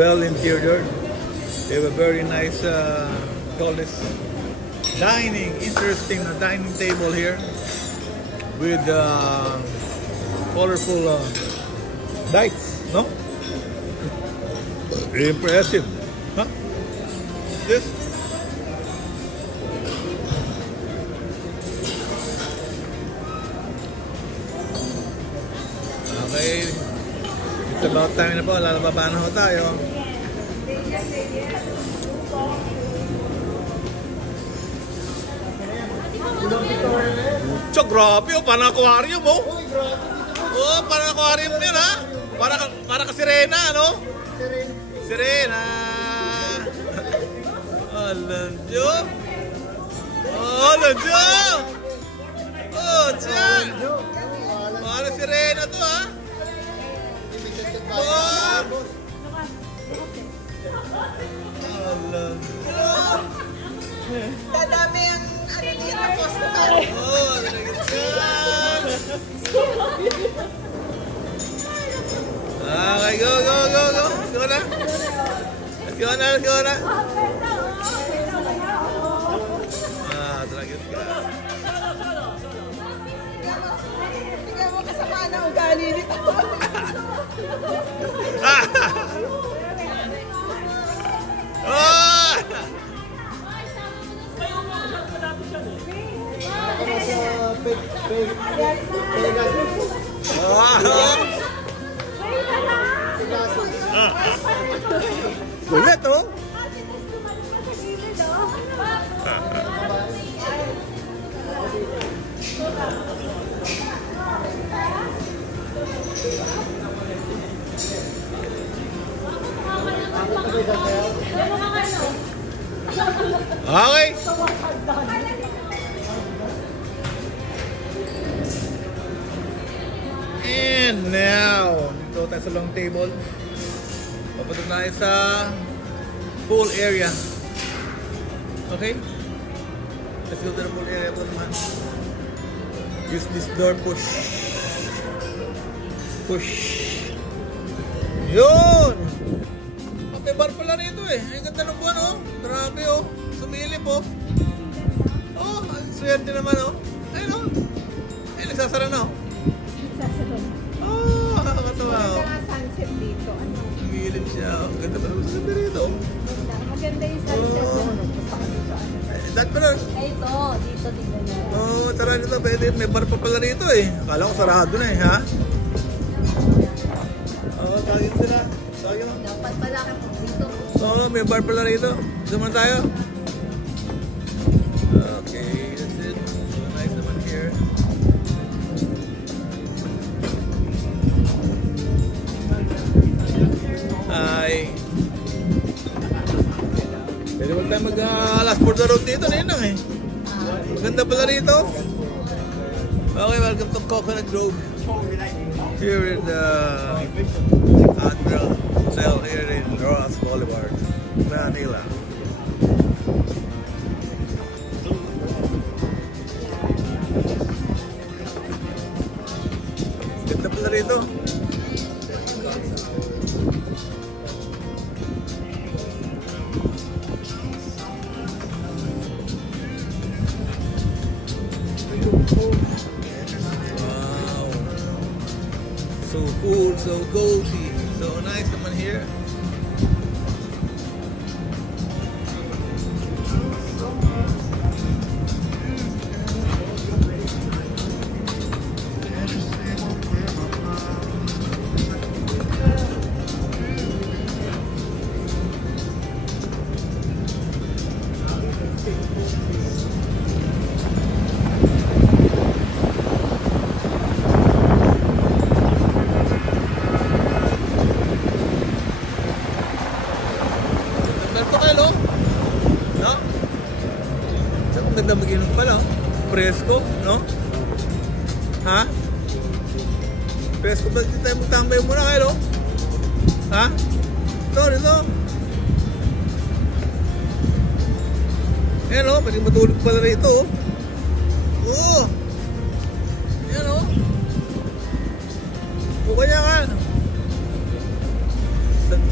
well interior. They have a very nice, call this dining, interesting dining table here with colorful lights, no? Impressive, huh? This. Okay, it's about time na po, lalababa na ho tayo. So, grabe oh, parang aquarium oh. Oh, parang aquarium yun ha. Para ka sirena, ano? Sirena. Oh, lanjo. Oh, lanjo. Oh, tiyan. Parang sirena to ha. Oh. Oh, lanjo. Dadami ang ano niya na post ko. Oh, nagigyan. Okay, go. Let's go na. Let's go na. Ah, talagang ka. Tingnan mo kasama na ugali nito. Oh! Kulit oh. Okay. And now, dito tayo sa long table. Papunta tayo sa pool area. Okay? Let's go to the pool area po naman. Use this door push. Push. Yun! May bar pala rito eh. Ang ganda ng buwan oh. Grabe oh. Sumilip oh. Oh, swerte naman oh. Ayun oh. Ay, nagsasara na oh. Oh, nakakatawa oh. Maganda nga sunset dito. Ano? Sumilip siya oh. Ganda pa naman sa rito oh. Maganda yung sunset. Dad pa lang. Ito, dito tingnan niya. Oh, tara nito. Pwede. May bar pa pala rito eh. Akala ko sarado na eh, ha? Oo, tagin sila. Tagin mo. Dapat pala kayo dito. Oo, may bar pala rito. Gusto mo tayo? Okay, that's it. So nice naman here. Hi. Pwede mo tayo mag-last for the road dito na yun eh. Maganda pala rito. Okay, welcome to Coconut Grove. Here in the Admiral Hotel here in Ross Boulevard, Manila. Ganda pala rito. Wow. So cool, so cozy, so nice naman here. Ganda mag-inom pala, presko, no? Ha? Presko ba? Dito tayo magtambay muna kayo, no? Ha? Ito. Ayan, no? Pwede matulog pala rito, oh. Oo. Ayan, no? Buka niya ka.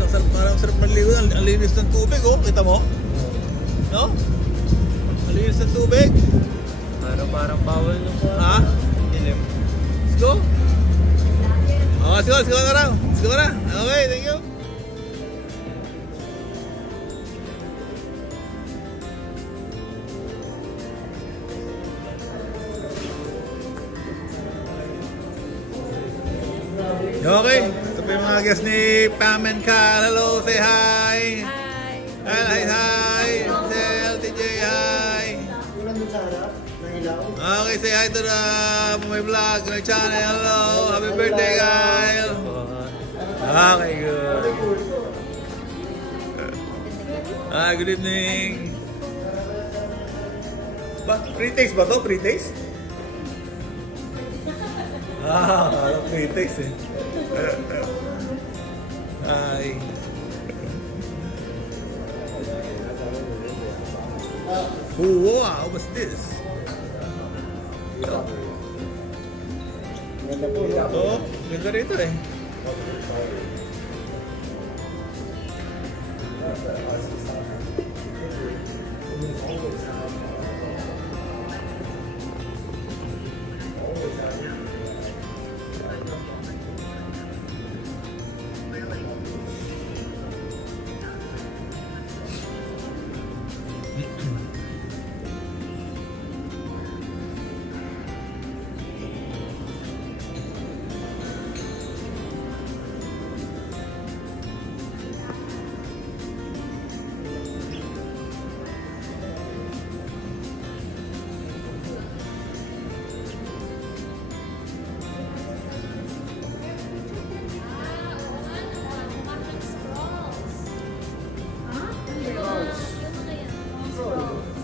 Parang Sarap maligo. Ang linis ng tubig, oh. Kita mo? No? Ang linis ng tubig. Parang bawal nung Ha? dilim. Let's go. Oh, let's go na raw. Let's go na. Okay, thank you. Okay, ito pa yung mga guests ni Pam and Cal. Hello, say hi. Hi. Hi. LTJ, hi. Okay, say hi to my vlog, my channel. Hello, happy birthday, Kyle. Okay, good. Good evening. Pre-taste ba to? Pre-taste? Alam pre-taste eh. Hi. Oh, wow, what's this? Oh, ganda rito eh.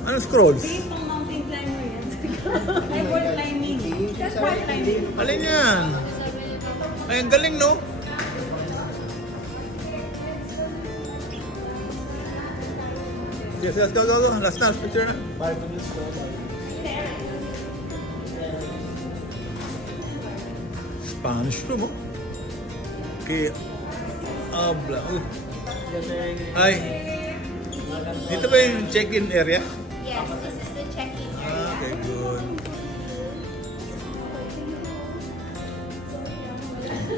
Anong scrolls? Hindi pang mountain climber yan. Ay, wall climbing. That's wall climbing. Alin yan? Ay, ang galing, no? Yes, let's go. Last na, picture na. 5 minutes ko. Spanish room, oh. Okay. Abla. Ay. Dito ba yung check-in area? Yes, this is the check-in area. Okay, good.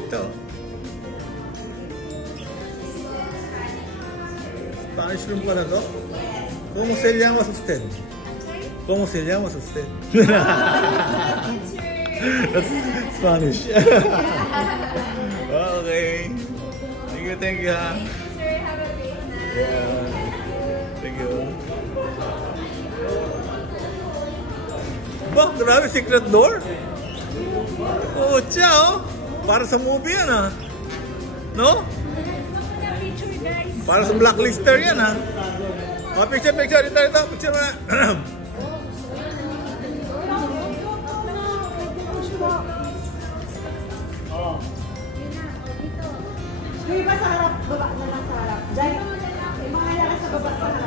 Ito. Spanish room pala to? ¿Cómo se llama usted? I'm sorry? ¿Cómo se llama usted? It's your... That's Spanish. Okay. Thank you, ha. Thank you, sir. Have a great night. Yeah. Thank you. Ba, grabe, secret door. Oh, ciao. Para sa movie yan, ha? No? Picture, guys. Para sa blacklister yan, ha? Oh, picture. Dito. Picture mo na. Yung iba sa harap, baba na lang sa harap. Diyan, yung mga naka sa baba sa harap.